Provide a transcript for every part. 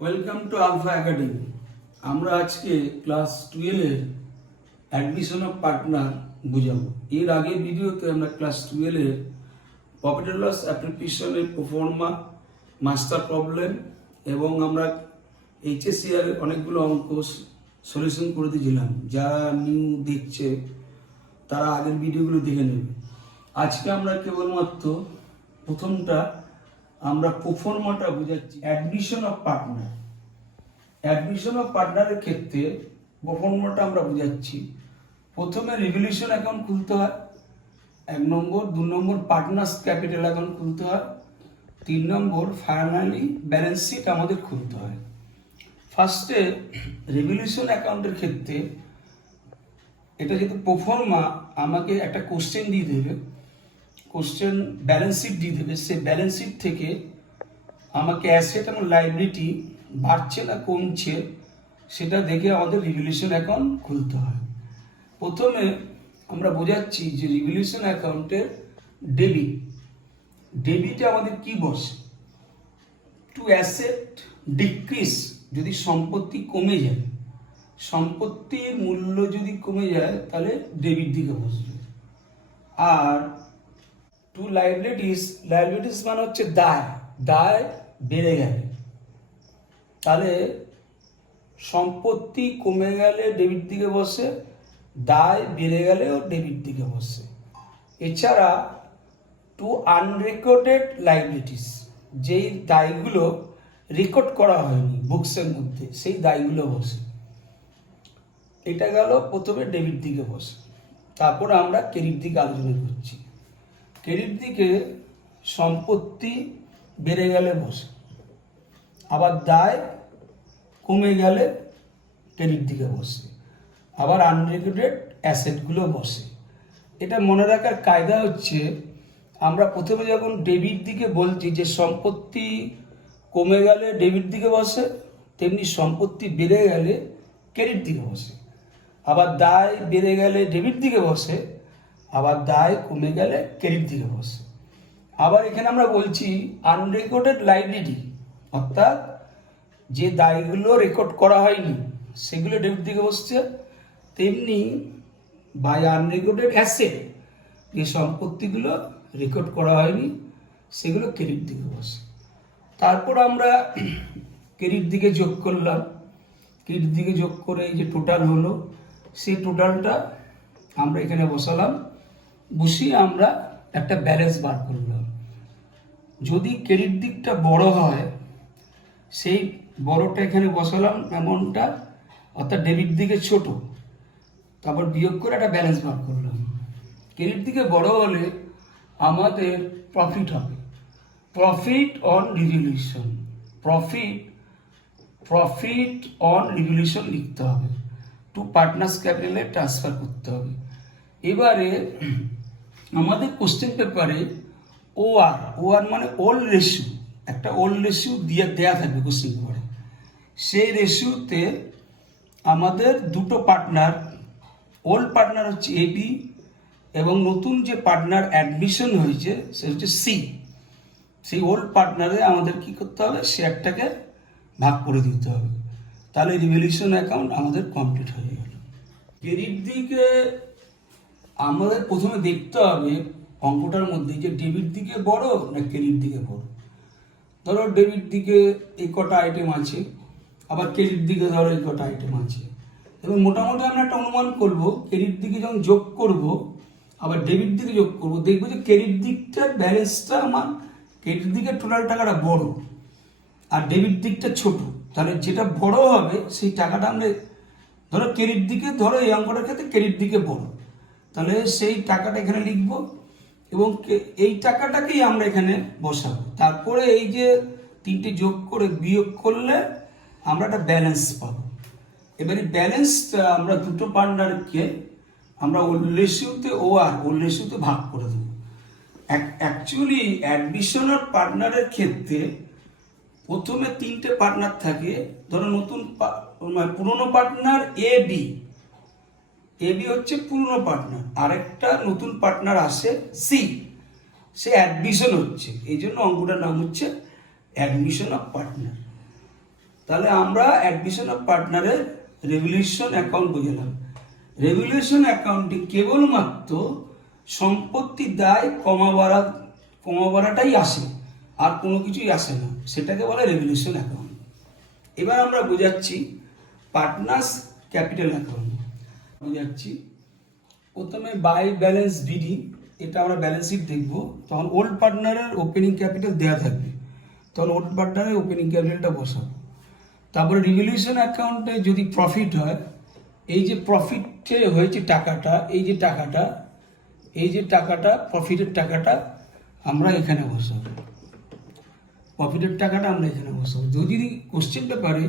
Welcome to alpha academy. আমরা আজকে class 12 এর অ্যাডমিশন অফ পার্টনার বুঝাবো। এর আগের ভিডিওতে আমরা ক্লাস 12 এর প্রফিট অ্যান্ড লস অ্যাপ্লিকেশনের প্রোফর্মা, মাস্টার প্রবলেম এবং আমরা এইচএসসি এর অনেকগুলো অঙ্ক সলিউশন করে দিয়েছিলাম। যারা নিউ দেখছে তারা আগের ভিডিওগুলো দেখে নেবে। আজকে আমরা কেবলমাত্র প্রথমটা আমরা প্রোফর্মাটা বুঝাচ্ছি। Admission of partner, admission of পার্টনারের ক্ষেত্রে প্রোফর্মাটা আমরা বুঝাচ্ছি। প্রথমে রিভলিউশন অ্যাকাউন্ট খুলতে হয় 1 নম্বর, 2 নম্বর পার্টনার্স ক্যাপিটাল অ্যাকাউন্ট খুলতে হয়, 3 নম্বর ফাইনালি ব্যালেন্স শিট আমাদের খুলতে হয়। ফার্স্টে রিভলিউশন অ্যাকাউন্টের ক্ষেত্রে এটা যেহেতু প্রোফর্মা, আমাকে একটা কোশ্চেন দিয়ে দেবে, কোশ্চেন ব্যালেন্স শিট দিয়ে দেবে। সেই ব্যালেন্স শিট থেকে আমাকে অ্যাসেট এবং লাইবিলিটি বাড়ছে না কমছে সেটা দেখে আমাদের রিভলিউশন অ্যাকাউন্ট খুলতে হয়। প্রথমে আমরা বোঝাচ্ছি যে রিভলিউশন অ্যাকাউন্টের ডেবিটে আমাদের কি বসে, টু অ্যাসেট ডিক্রিজ, যদি সম্পত্তি কমে যায়, সম্পত্তির মূল্য যদি কমে যায় তাহলে ডেবিট দিকে বসবে। আর টু লাইবিলিটিস, লাইবিলিটিস মানে হচ্ছে দায় বেড়ে গেলে, তাহলে সম্পত্তি কমে গেলে ডেবিট দিকে বসে, দায় বেড়ে গেলেও ডেবিট দিকে বসে। এছাড়া টু আনরেকর্ডেড লাইবিলিটিস, যেই দায়গুলো রেকর্ড করা হয়নি বুকসের মধ্যে, সেই দায়গুলো বসে। এটা গেল প্রথমে ডেবিট দিকে বসে। তারপর আমরা ক্রেডিট দিকে আলোচনা করছি। ক্রেডিট দিকে সম্পত্তি বেড়ে গেলে বসে, আবার দায় কমে গেলে ক্রেডিট দিকে বসে, আবার আনরেকর্ডেড অ্যাসেটগুলো বসে। এটা মনে রাখার কায়দা হচ্ছে, আমরা প্রথমে যখন ডেবিট দিকে বলছি যে সম্পত্তি কমে গেলে ডেবিট দিকে বসে, তেমনি সম্পত্তি বেড়ে গেলে ক্রেডিট দিকে বসে। আবার দায় বেড়ে গেলে ডেবিট দিকে বসে, আবার দায় কমে গেলে ক্রেডিট দিকে বসে। আবার এখানে আমরা বলছি আনরেকর্ডেড লাইবিলিটি, অর্থাৎ যে দায়গুলো রেকর্ড করা হয়নি সেগুলো ডেবিট দিকে বসছে। তেমনি বাই আনরেকর্ডেড অ্যাসেট, যে সম্পত্তিগুলো রেকর্ড করা হয়নি সেগুলো ক্রেডিট দিকে বসে। তারপর আমরা ক্রেডিট দিকে যোগ করলাম, ক্রেডিট দিকে যোগ করে এই যে টোটাল হলো, সেই টোটালটা আমরা এখানে বসালাম, বসিয়ে আমরা একটা ব্যালেন্স বার করলাম। যদি ক্রেডিট দিকটা বড় হয়, সেই বড়টা এখানে বসালাম অ্যামাউন্টটা, অর্থাৎ ডেবিট দিকে ছোট, তারপর বিয়োগ করে একটা ব্যালেন্স বার করলাম। ক্রেডিট দিকে বড় হলে আমাদের প্রফিট হবে, profit on revolution, profit on revolution লিখতে হবে, টু পার্টনার্স ক্যাপিটালে ট্রান্সফার করতে হবে। এবারে আমাদের কোশ্চেন পেপারে ওআর মানে ওল্ড রেশিও, একটা ওল্ড রেশিও দেওয়া থাকবে কোশ্চেন পেপারে। সেই রেশিওতে আমাদের দুটো পার্টনার, ওল্ড পার্টনার হচ্ছে এবি এবং নতুন যে পার্টনার অ্যাডমিশন হয়েছে সে হচ্ছে সি। সেই ওল্ড পার্টনারে আমাদের কি করতে হবে, শেয়ারটাকে ভাগ করে দিতে হবে, তাহলে রিভলিউশন অ্যাকাউন্ট আমাদের কমপ্লিট হয়ে গেল। ক্রেডিট দিকে আমাদের প্রথমে দেখতে হবে অঙ্কটার মধ্যে যে ডেবিট দিকে বড় না ক্রেডিট দিকে বড়। ধরো ডেবিট দিকে এই কটা আইটেম আছে, আবার ক্রেডিট দিকে ধরো এই কটা আইটেম আছে, এবং মোটামুটি আমরা একটা অনুমান করব, ক্রেডিট দিকে যখন যোগ করব আবার ডেবিট দিকে যোগ করব, দেখবো যে ক্রেডিট দিকটার ব্যালেন্সটা আমার, ক্রেডিট দিকে টোটাল টাকাটা বড় আর ডেবিট দিকটা ছোট, তাহলে যেটা বড় হবে সেই টাকাটা আমরা, ধরো ক্রেডিট দিকে, ধরো এই অঙ্কটার ক্ষেত্রে ক্রেডিট দিকে বড়, তাহলে সেই টাকাটা এখানে লিখব এবং এই টাকাটাকেই আমরা এখানে বসাবো। তারপরে এই যে তিনটে যোগ করে বিয়োগ করলে আমরা একটা ব্যালেন্স পাবো। এবারে ব্যালেন্সটা আমরা দুটো পার্টনারকে আমরা ওল্ড রেশিওতে ভাগ করে দেবো। অ্যাকচুয়ালি অ্যাডমিশন অফ পার্টনারের ক্ষেত্রে প্রথমে তিনটে পার্টনার থাকে। ধরো নতুন পুরনো পার্টনার এবি হচ্ছে পুরনো পার্টনার, আরেকটা নতুন পার্টনার আসে সি, সে অ্যাডমিশন হচ্ছে, এই জন্য অঙ্কটার নাম হচ্ছে অ্যাডমিশন অফ পার্টনার। তাহলে আমরা অ্যাডমিশন অফ পার্টনারের রেভলিউশন অ্যাকাউন্ট বুঝলাম। রেভলিউশন অ্যাকাউন্টে কেবলমাত্র সম্পত্তির দায় কমা বাড়াটাই আসে, আর কোনো কিছুই আসে না, সেটাকে বলে রেভলিউশন অ্যাকাউন্ট। এবার আমরা বোঝাচ্ছি পার্টনার্স ক্যাপিটাল অ্যাকাউন্ট বোঝাচ্ছি। প্রথমে বাই ব্যালেন্স বিডি, এটা আমরা ব্যালেন্স শিট দেখবো, তখন ওল্ড পার্টনারের ওপেনিং ক্যাপিটাল দেওয়া থাকবে, তখন ওল্ড পার্টনারের ওপেনিং ক্যাপিটালটা বসাবো। তারপরে রিভলিউশন অ্যাকাউন্টে যদি প্রফিট হয়, এই যে প্রফিটে হয়েছে টাকাটা, এই যে টাকাটা প্রফিটের টাকাটা আমরা এখানে বসাবো, প্রফিটের টাকাটা আমরা এখানে বসাবো। যদি কোশ্চেন পেপারে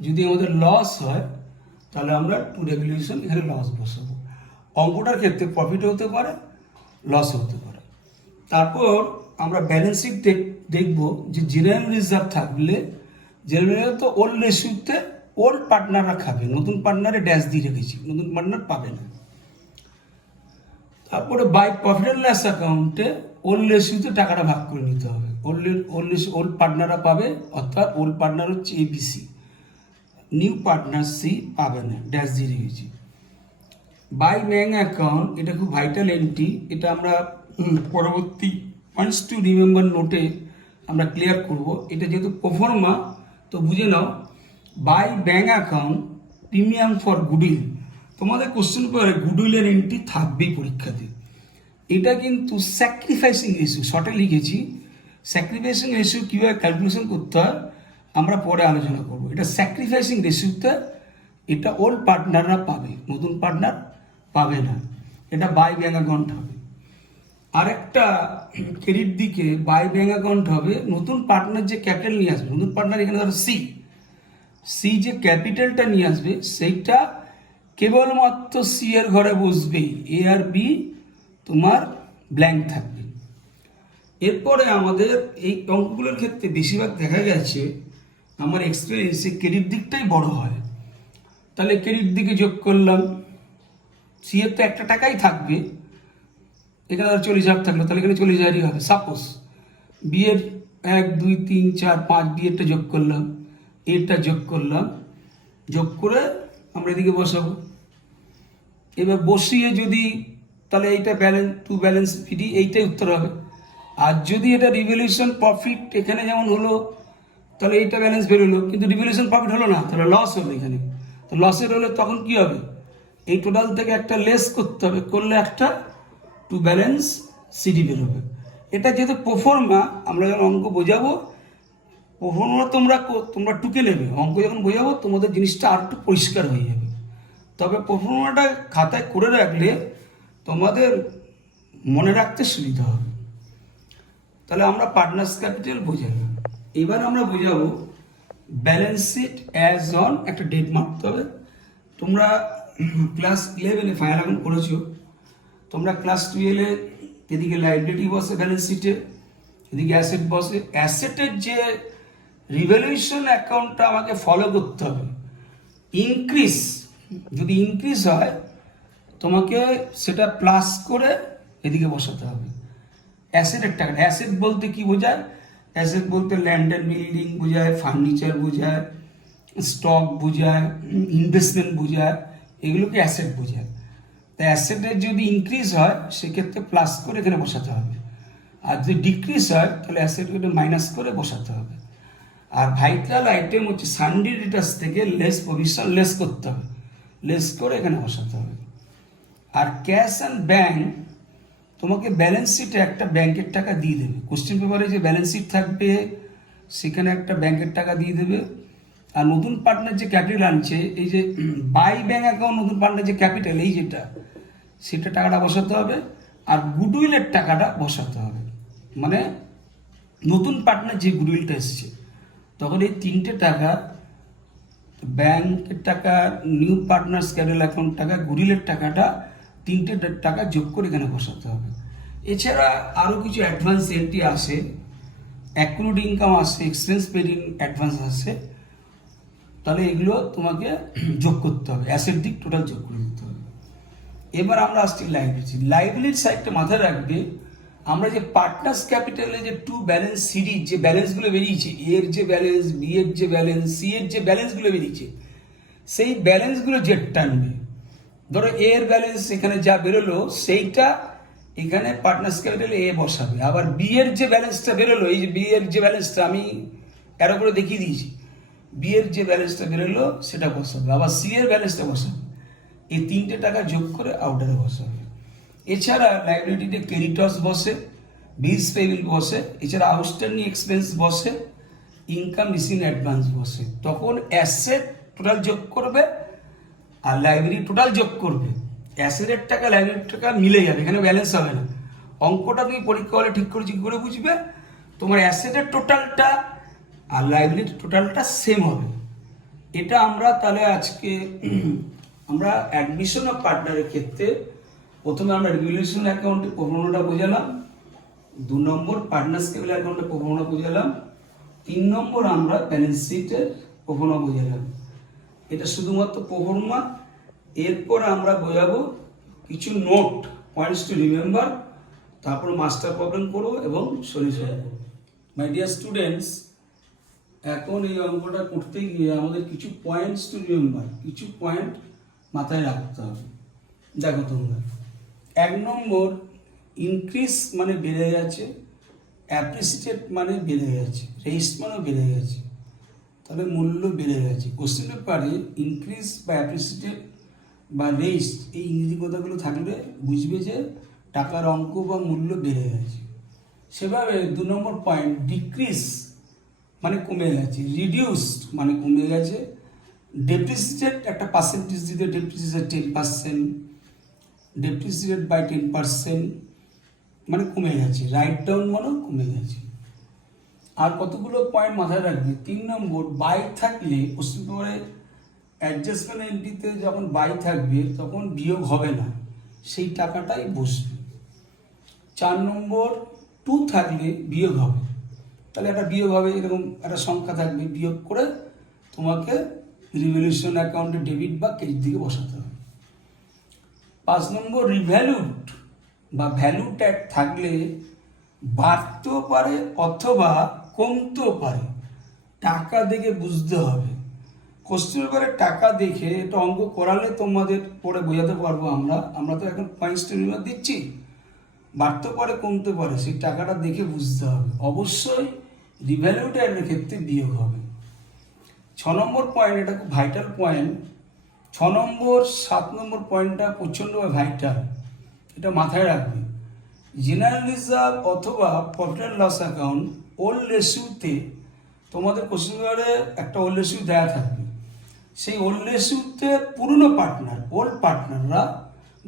যদি আমাদের লস হয়, তাহলে আমরা টু রেভলিউশন এখানে লস বসাবো। অঙ্কটার ক্ষেত্রে প্রফিট হতে পারে, লস হতে পারে। তারপর আমরা ব্যালেন্স শিট দেখব যে জেনারেল রিজার্ভ থাকলে, জেনারেল তো ওল্ড রেশিওতে ওল্ড পার্টনাররা খাবে, নতুন পার্টনারে ড্যাশ দিয়ে রেখেছি, নতুন পার্টনার পাবে না। তারপরে বাই প্রফিট অ্যান্ড লস অ্যাকাউন্টে ওল্ড রেশিওতে টাকাটা ভাগ করে নিতে হবে, ওল্ড পার্টনাররা পাবে, অর্থাৎ ওল্ড পার্টনার হচ্ছে এবিসি, নিউ পার্টনার সি পাবে না, ড্যাশ দিয়ে রেখেছি। বাই ব্যাঙ্ক অ্যাকাউন্ট, এটা খুব ভাইটাল এন্ট্রি, এটা আমরা পরবর্তী পয়েন্টস টু রিমেম্বার নোটে আমরা ক্লিয়ার করব। এটা যেহেতু প্রফর্মা, তো বুঝে নাও। By bank account premium for goodwill, তোমাদের কোশ্চেন পেপারে গুডউইলের এন্ট্রি থাকবেই পরীক্ষাতে। এটা কিন্তু স্যাক্রিফাইসিং রেশিও, শর্টে লিখেছি। স্যাক্রিফাইসিং রেশিও কীভাবে ক্যালকুলেশন করতে হয় আমরা পরে আলোচনা করব। এটা স্যাক্রিফাইসিং রেশিওতে এটা ওল্ড পার্টনাররা পাবে, নতুন পার্টনার পাবে না, এটা বাই ব্যাঙ্ক অ্যাকাউন্ট হবে। আরেকটা ক্রেডিট দিকে বাই ব্যাঙ্ক অ্যাকাউন্ট হবে, নতুন পার্টনার যে ক্যাপিটাল নিয়ে আসবে, নতুন পার্টনার এখানে ধরো সি যে ক্যাপিটালটা নিয়ে আসবে, সেইটা কেবলমাত্র সি এর ঘরে বসবেই, এ আর বি তোমার ব্ল্যাঙ্ক থাকবে। এরপরে আমাদের এই অঙ্কগুলোর ক্ষেত্রে বেশিরভাগ দেখা গেছে আমার এক্সপিরিয়েন্সে ক্রেডিট দিকটাই বড় হয়। তাহলে ক্রেডিট দিকে যোগ করলাম, সি এর তো একটা টাকাই থাকবে, এখানে 40,000 থাকলো, তাহলে এখানে 40,000ই হবে সাপোজ। বি এর 1 2 3 4 5 বি এরটা যোগ করলাম, এরটা যোগ করলাম, যোগ করে আমরা এদিকে বসাবো। এবার বসিয়ে যদি, তাহলে এইটা ব্যালেন্স টু ব্যালেন্স বিডি, এইটাই উত্তর হবে। আর যদি এটা রিভলিউশন প্রফিট এখানে যেমন হলো, তাহলে এইটা ব্যালেন্স বেরোলো, কিন্তু রিভলিউশন প্রফিট হলো না, তাহলে লস হলো এখানে। তো লসের হলে তখন কি হবে, এই টোটাল থেকে একটা লেস করতে হবে, করলে একটা টু ব্যালেন্স সিডি বেরোবে। এটা যেহেতু প্রফর্মা, আমরা যখন অঙ্ক বোঝাবো, প্রফর্মা তোমরা টুকে নেবে, অঙ্ক যখন বোঝাবো তোমাদের জিনিসটা আর একটু পরিষ্কার হয়ে যাবে। তবে প্রফর্মাটা খাতায় করে রাখলে তোমাদের মনে রাখতে সুবিধা হবে। তাহলে আমরা পার্টনার্স ক্যাপিটাল বোঝালাম। এবার আমরা বোঝাবো ব্যালেন্স শিট অ্যাজ অন, একটা ডেট মারতে হবে। তোমরা ক্লাস 11-এ ফাইনাল এখন করেছো, তোমরা ক্লাস 12-এ এদিকে লাইবিলিটি বসে ব্যালেন্স শিটে, এদিকে অ্যাসেট বসে। অ্যাসেটের যে রিভ্যালুয়েশন অ্যাকাউন্টটা আমাকে ফলো করতে হবে। যদি ইনক্রিজ হয় তোমাকে সেটা প্লাস করে এদিকে বসাতে হবে। অ্যাসেটের টাকা, অ্যাসেট বলতে কি বোঝায়? অ্যাসেট বলতে ল্যান্ড অ্যান্ড বিল্ডিং বোঝায়, ফার্নিচার বোঝায়, স্টক বোঝায়, ইনভেস্টমেন্ট বোঝায়, এগুলোকে অ্যাসেট বোঝায়। তো অ্যাসেটের যদি ইনক্রিজ হয় সেক্ষেত্রে প্লাস করে এখানে বসাতে হবে, আর যদি ডিক্রিজ হয় তাহলে অ্যাসেটগুলো মাইনাস করে বসাতে হবে। আর ভাইটাল আইটেম হচ্ছে সানডে ডেটাস থেকে লেস প্রভিশন লেস করতে হবে, লেস করে এখানে বসাতে হবে। আর ক্যাশ অ্যান্ড ব্যাংক, তোমাকে ব্যালেন্স শিটে একটা ব্যাংকের টাকা দিয়ে দেবে। কোশ্চেন পেপারে যে ব্যালেন্স শিট থাকবে সেখানে একটা ব্যাংকের টাকা দিয়ে দেবে। আর নতুন পার্টনার যে ক্যাপিটাল আনছে, এই যে বাই ব্যাংক অ্যাকাউন্ট, নতুন পার্টনার যে ক্যাপিটাল, এই যেটা, সেটা টাকাটা বসাতে হবে। আর গুডউইলের টাকাটা বসাতে হবে, মানে নতুন পার্টনার যে গুডউইলটা এসছে, তখন এই তিনটে টাকা, ব্যাংকের টাকা, নিউ পার্টনার্স ক্যাপিটাল অ্যাকাউন্ট টাকা, গুডউইলের টাকাটা, তিনটে টাকা যোগ করে এখানে বসাতে হবে। এছাড়া আরও কিছু অ্যাডভান্স এন্ট্রি আসে, অ্যাক্রুড ইনকাম আসে, এক্সপেন্স পেড ইন অ্যাডভান্স আসে, তাহলে এগুলো তোমাকে যোগ করতে হবে, অ্যাসেট দিক টোটাল যোগ করে দিতে হবে। এবার আমরা আসছি লাইবিলিটি। লাইবিলিটি সাইডটা মাথায় রাখবে, আমরা যে পার্টনার্স ক্যাপিটালে যে টু ব্যালেন্স সিরিজ যে ব্যালেন্সগুলো বেরিয়েছে, এর যে ব্যালেন্স, বি এর যে ব্যালেন্স, সি এর যে ব্যালেন্সগুলো বেরিয়েছে, সেই ব্যালেন্সগুলো জেড টানবে। ধরো এ এর ব্যালেন্স এখানে যা বেরোলো সেইটা এখানে পার্টনার্স ক্যাপিটালে এ বসাবে। আবার বি এর যে ব্যালেন্সটা বেরোলো, এই যে বি এর যে ব্যালেন্সটা আমি অ্যারো করে দেখিয়ে দিয়েছি, বি এর যে ব্যালেন্সটা বেরোলো সেটা বসাবে। আবার সি এর ব্যালেন্সটা বসাবে। এই তিনটে টাকা যোগ করে আউটারে বসাবে। এছাড়া লাইবিলিটিতে ক্রেডিটর্স বসে, বিলস পেয়েবল বসে, এছাড়া আউটস্ট্যান্ডিং এক্সপেন্স বসে, ইনকাম রিসিভ অ্যাডভান্স বসে। তখন অ্যাসেট টোটাল যোগ করবে আর লাইব্রেরি টোটাল যোগ করবে। অ্যাসেটের টাকা লাইব্রেরির টাকা মিলে যাবে, এখানে ব্যালেন্স হবে না। অঙ্কটা তুমি পরীক্ষা হলে ঠিক করে ঠিক করে বুঝবে, তোমার অ্যাসেটের টোটালটা আর লাইব্রেরির টোটালটা সেম হবে। এটা আমরা তাহলে আজকে আমরা অ্যাডমিশন অফ পার্টনারের ক্ষেত্রে প্রথমে আমরা রেগুলেশন অ্যাকাউন্টে প্রবণতা বোঝালাম, 2 নম্বর পার্টনার্স ক্যাপিটাল অ্যাকাউন্টে প্রবণতা বোঝালাম, 3 নম্বর আমরা ব্যালেন্স শিটের প্রবণতা বোঝালাম। এটা শুধুমাত্র প্রবণতা। এরপর আমরা বোঝাবো কিছু নোট, পয়েন্টস টু রিমেম্বার, তারপর মাস্টার প্রবলেম করবো এবং সলিউশন করবো। মাই ডিয়ার স্টুডেন্টস, এখন এই অঙ্কটা করতে গিয়ে আমাদের কিছু পয়েন্টস টু রিমেম্বার, কিছু পয়েন্ট মাথায় রাখতে হবে। দেখো তোমরা, 1 নম্বর ইনক্রিজ মানে বেড়ে গেছে, অ্যাপ্রিসিয়েট মানে বেড়ে গেছে, রেস্ট মানেও বেড়ে গেছে, তাহলে মূল্য বেড়ে গেছে। কোশ্চেন পেপারে ইনক্রিজ বা অ্যাপ্রিসিয়েট বা রেস্ট এই ইংরেজি কথাগুলো থাকলে বুঝবে যে টাকার অঙ্ক বা মূল্য বেড়ে গেছে। সেভাবে 2 নম্বর পয়েন্ট ডিক্রিজ মানে কমে গেছে, রিডিউসড মানে কমে গেছে, ডেপ্রিসিয়েটেড একটা পার্সেন্টেজ দিতে, ডেপ্রিসিয়েটেড 10%, ডেপ্রিসিয়েটেড বাই 10% মানে কমে গেছে, রাইট ডাউন মানেও কমে গেছে। আর কতগুলো পয়েন্ট মাথায় রাখবে। 3 নম্বর বাই থাকলে কোশ্চেন পেপারে অ্যাডজাস্টমেন্ট এন্ট্রিতে যখন বাই থাকবে তখন বিয়োগ হবে না, সেই টাকাটাই বসবে। 4 নম্বর টু থাকলে বিয়োগ হবে, তাহলে একটা বিয়োগ হবে, এরকম একটা সংখ্যা থাকবে, বিয়োগ করে তোমাকে রিভ্যালুয়েশন অ্যাকাউন্টে ডেবিট বা ক্রেডিট দিকে বসাতে হবে। 5 নম্বর রিভ্যালুড বা ভ্যালু ট্যাগ থাকলে বাড়তেও পারে অথবা কমতেও পারে, টাকা দেখে বুঝতে হবে। কোশ্চেন পেপারে টাকা দেখে এটা অঙ্ক করালে তোমাদের পরে বোঝাতে পারবো। আমরা তো এখন পয়েন্টস টু রিমেম্বার দিচ্ছি, বাড়তে পারে কমতে পারে, সেই টাকাটা দেখে বুঝতে হবে। অবশ্যই রিভ্যালুটের ক্ষেত্রে বিয়োগ হবে। 6 নম্বর পয়েন্ট, এটা খুব ভাইটাল পয়েন্ট। 6 নম্বর 7 নম্বর পয়েন্টটা প্রচণ্ড ভাইটাল, এটা মাথায় রাখবে। জেনারেল রিজার্ভ অথবা profit and loss account old রেশিওতে তোমাদের কোশ্চেন পেপারে একটা ওল্ড রেশিও দেওয়া থাকবে। সেই ওল্ড রেশিওতে পুরনো পার্টনার, ওল্ড পার্টনাররা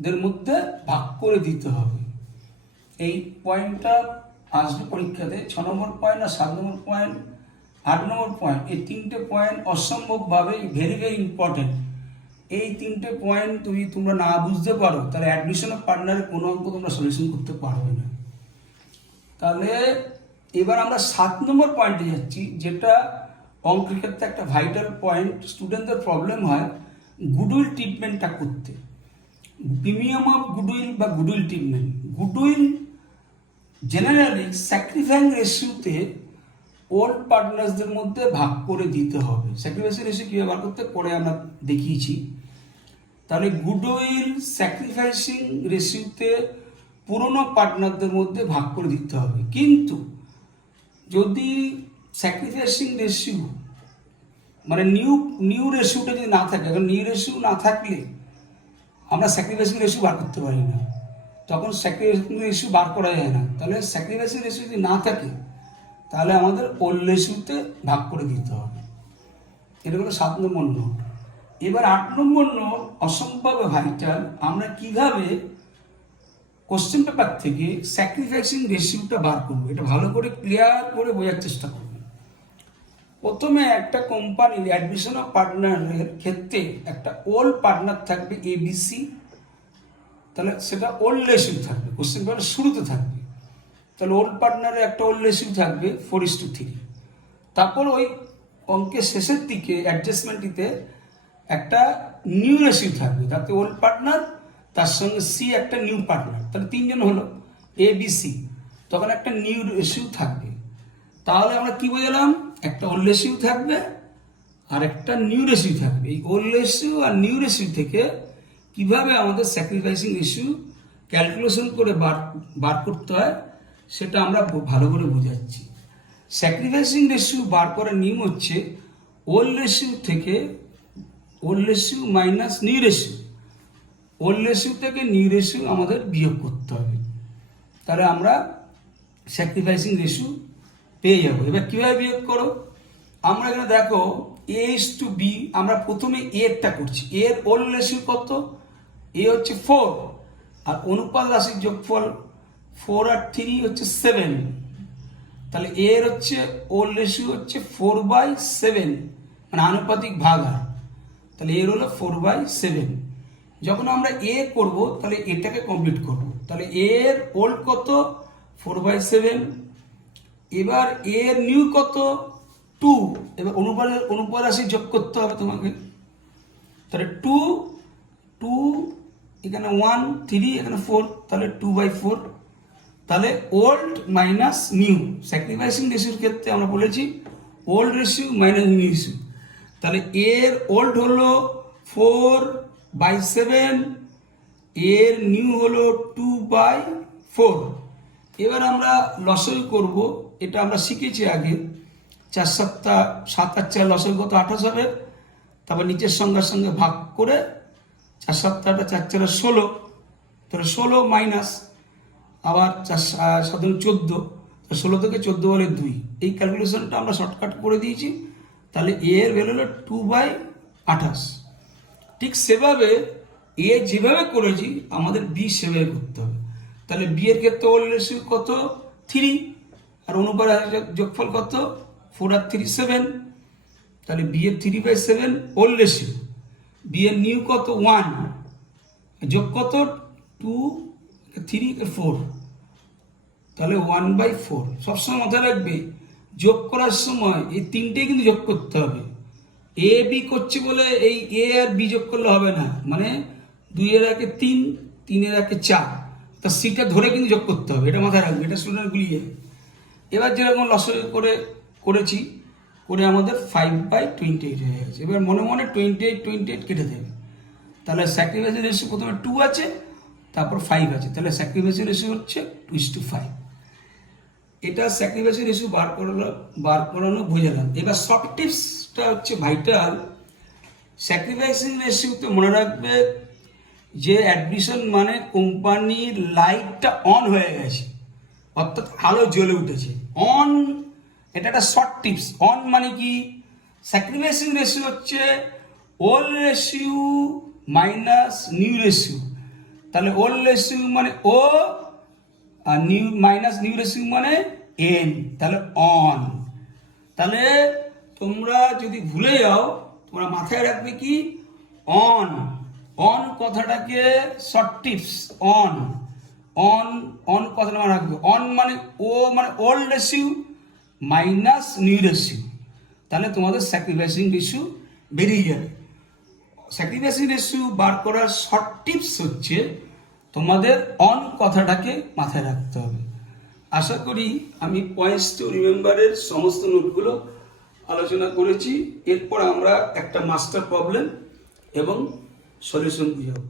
দের মধ্যে ভাগ করে দিতে হবে। এই পয়েন্টটা আসবে পরীক্ষাতে। 6 নম্বর পয়েন্ট আর 7 নম্বর পয়েন্ট, 8 নম্বর পয়েন্ট, এই 3টে পয়েন্ট অসম্ভবভাবে ভেরি ভেরি ইম্পর্টেন্ট। এই 3টে পয়েন্ট তোমরা না বুঝতে পারো তাহলে অ্যাডমিশন অফ পার্টনারের কোনো অঙ্ক তোমরা সলিউশন করতে পারবে না। তাহলে এবার আমরা 7 নম্বর পয়েন্টে যাচ্ছি, যেটা অঙ্কের ক্ষেত্রে একটা ভাইটাল পয়েন্ট। স্টুডেন্টদের প্রবলেম হয় গুডউইল ট্রিটমেন্টটা করতে। প্রিমিয়াম অফ গুডউইল বা goodwill treatment. Goodwill generally sacrificing রেশিওতে ওল্ড পার্টনার্সদের মধ্যে ভাগ করে দিতে হবে। স্যাক্রিফাইসিং রেশিও কীভাবে ভাগ করতে পরে আমরা দেখিয়েছি। তাহলে গুডউইল স্যাক্রিফাইসিং রেশিওতে পুরনো পার্টনারদের মধ্যে ভাগ করে দিতে হবে। কিন্তু যদি স্যাক্রিফাইসিং রেশিও মানে নিউ রেশিওটা যদি না থাকে, এখন নিউ রেশিও না থাকলে আমরা স্যাক্রিফাইসিং রেশিও বার করতে পারি না, তখন স্যাক্রিফাইসিং রেশিও বার করা যায় না। তাহলে স্যাক্রিফাইসিং রেশিও যদি না থাকে তাহলে আমাদের ওল্ড রেশিওতে ভাগ করে দিতে হবে। এটা হলো 7 নম্বর নোট। এবার 8 নম্বর নোট অসম্ভব ভাইটাল। আমরা কিভাবে কোশ্চেন পেপার থেকে স্যাক্রিফাইসিং রেশিওটা বার করবো, এটা ভালো করে ক্লিয়ার করে বোঝার চেষ্টা করবো। প্রথমে একটা কোম্পানির অ্যাডমিশন অফ পার্টনারের ক্ষেত্রে একটা ওল্ড পার্টনার থাকবে ABC, তাহলে সেটা ওল্ড রেশিও থাকবে, কোশ্চেন পেপারের শুরুতে থাকবে। তাহলে ওল্ড পার্টনারে একটা ওল্ড রেশিও থাকবে 4:3। তারপর ওই অঙ্কের শেষের দিকে অ্যাডজাস্টমেন্টটিতে একটা নিউ রেশিও থাকবে, তাতে ওল্ড পার্টনার তার সঙ্গে C একটা নিউ পার্টনার, তাহলে 3 জন হলো ABC। তখন একটা নিউ রেশিও থাকবে। তাহলে আমরা কি বোঝালাম, একটা ওল্ড রেশিও থাকবে আর একটা নিউ রেশিও থাকবে। এই ওল্ড রেশিও আর নিউ রেশিও থেকে কিভাবে আমাদের স্যাক্রিফাইসিং রেশিও ক্যালকুলেশন করে বার করতে হয় সেটা আমরা ভালো করে বোঝাচ্ছি। স্যাক্রিফাইসিং রেশিও বার করার নিয়ম হচ্ছে ওল্ড রেশিও থেকে old ratio minus new ratio, old ratio থেকে নিউ রেশিও আমাদের বিয়োগ করতে হবে, তাহলে আমরা স্যাক্রিফাইসিং রেশিও পেয়ে যাবো। এবার কীভাবে বিয়োগ করো, আমরা এখানে দেখো A:B, আমরা প্রথমে এরটা করছি। এর ওল্ড রেশিও কত, এ হচ্ছে 4 আর অনুপাত রাশির যোগফল 4 আর 3 হচ্ছে 7, তাহলে এর হচ্ছে ওল্ড রেশিও হচ্ছে 4/7, মানে আনুপাতিক ভাগাহার, তাহলে এর হলো 4/7। যখন আমরা এ করব তাহলে এটাকে কমপ্লিট করব, তাহলে এর ওল্ড কত 4/7, এবার এর নিউ কত 2, এবার অনুপাত রাশি যোগ করতে হবে তোমাকে, তাহলে 2 এখানে 1 3 এখানে 4, তাহলে 2/4, তাহলে ওল্ড মাইনাস নিউ। স্যাক্রিফাইসিং রেশিওর ক্ষেত্রে আমরা বলেছি old ratio minus new ratio, তাহলে এর ওল্ড হলো 4/7, এর নিউ হলো 2/4। এবার আমরা লসাগু করব, এটা আমরা শিখেছি আগে, 4 7 7 আর 4 লসাগু কত 28 হবে, তারপর নিচের সংখ্যার সঙ্গে ভাগ করে 4 7 4 4 16, তাহলে 16 মাইনাস আবার 4 7 14, 16 থেকে 14 বলে 2, এই ক্যালকুলেশনটা আমরা শর্টকাট করে দিয়েছি, তাহলে এর ভ্যালু হলো 2/28। ঠিক সেভাবে এ যেভাবে করেছি আমাদের বি সেভাবে করতে হবে, তাহলে বি এর ক্ষেত্রে ওল্ড রেশিও কত 3 আর অনুপাত যোগফল কত 4 আর 3 7, তাহলে বি এর 3/7 ওল্ড রেশিও, বি এর নিউ কত 1, যোগ কত 2 3 4, তাহলে 1/4। সবসময় মাথায় রাখবে যোগ করার সময় এই তিনটেই কিন্তু যোগ করতে হবে। এ বি করছে বলে এই এ আর বি যোগ করলে হবে না, মানে 2 এর একে 3 3 এর একে 4, তা সিটা ধরে কিন্তু যোগ করতে হবে, এটা মাথায় রাখবে, এটা স্টুডেন্ট গুলিয়ে। এবার যেরকম লসাগু করেছি করে আমাদের 5/28 হয়ে গেছে। এবার মনে মনে 28 কেটে দেবে, তাহলে স্যাক্রিফাইসিং রেশিও প্রথমে 2 আছে তারপর 5 আছে, তাহলে স্যাক্রিফাইসিং রেশিও হচ্ছে 2:5। এটা স্যাক্রিফাইসিং রেশিও বার করানো বোঝালাম। এবার শর্ট টিপসটা হচ্ছে ভাইটাল। স্যাক্রিফাইসিং রেশিওতে মনে রাখবে যে অ্যাডমিশন মানে কোম্পানির লাইটটা অন হয়ে গেছে, অর্থাৎ আলো জ্বলে উঠেছে, অন, এটা একটা শর্ট টিপস। অন মানে কি, স্যাক্রিফাইসিং রেশিও হচ্ছে old ratio minus new ratio, তাহলে ওল্ড রেশিও মানে ও আর নিউ মাইনাস নিউ রেশিও মানে এন, তাহলে অন। তাহলে তোমরা যদি ভুলে যাও তোমরা মাথায় রাখবে কি অন, অন কথাটাকে short tips, on on on কথাটা মনে রাখবে। অন মানে ও মানে old ratio minus new ratio, তাহলে তোমাদের স্যাক্রিফাইসিং রেশিও বেরিয়ে যাবে। স্যাক্রিফাইসিং রেশিও বার করার শর্ট টিপস হচ্ছে তোমাদের অন কথাটাকে মাথায় রাখতে হবে। আশা করি আমি পয়েন্টস টু রিমেম্বারের সমস্ত নোটগুলো আলোচনা করেছি। এরপর আমরা একটা মাস্টার প্রবলেম এবং সলিউশন দিয়ে যাব।